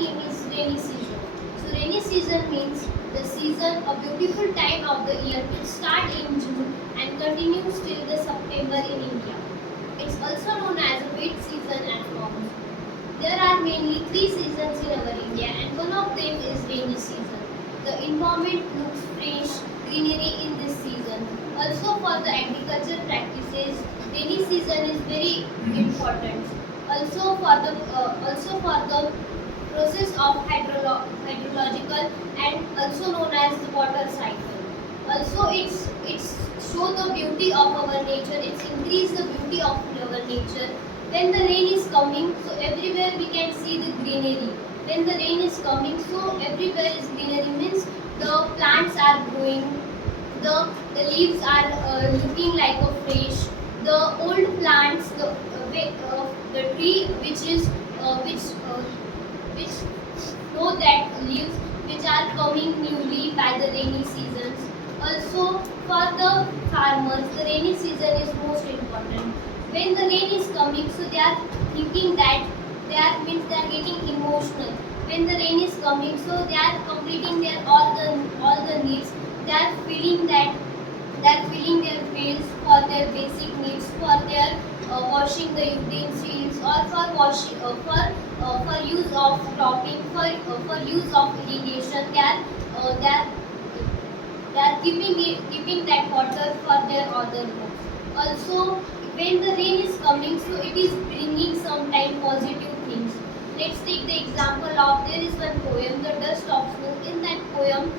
name is rainy season. So rainy season means the season, a beautiful time of the year which start in June and continues till the September in India. It's also known as a wet season and monsoon. There are mainly three seasons in our India and one of them is rainy season. The environment looks fresh, greenery in this season. Also for the agriculture practices, rainy season is very important. Also for the process of hydrological and also known as the water cycle. Also it's show the beauty of our nature. It's increase the beauty of our nature. When the rain is coming, so everywhere we can see the greenery. When the rain is coming, so everywhere is greenery means the plants are growing, the leaves are looking like a fresh. The old plants, the tree which know that leaves which are coming newly by the rainy seasons. Also for the farmers, the rainy season is most important. When the rain is coming, so they are thinking that they are getting emotional. When the rain is coming, so they are completing their all the needs. They are feeling that they are filling their bills for their basic needs, for their washing the utensils, or for washing for use of cropping, for use of irrigation. They are keeping that water for their other works. Also, when the rain is coming, so it is bringing sometime positive things. Let's take the example of there is one poem, The Dust of Snow. In that poem,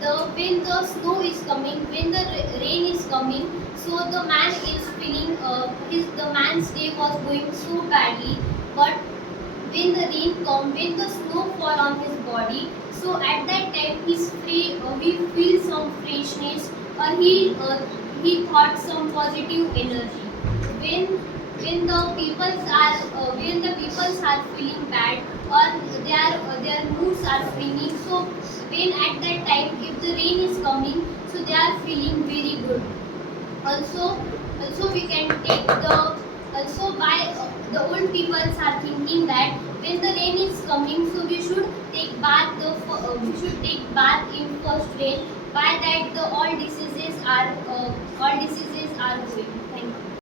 the when the snow is coming, when the rain is coming, so the man is feeling the man's day was going so badly, but when the rain come, when the snow fall on his body, so at that time he's free, he feels some freshness, or he thought some positive energy. When when the peoples are feeling bad, or their moods are swinging, so when at that time if the rain is coming, so they are feeling very good. Also we can take the also by the old peoples are thinking that when the rain is coming, so we should take bath in first rain. By that the all diseases are going.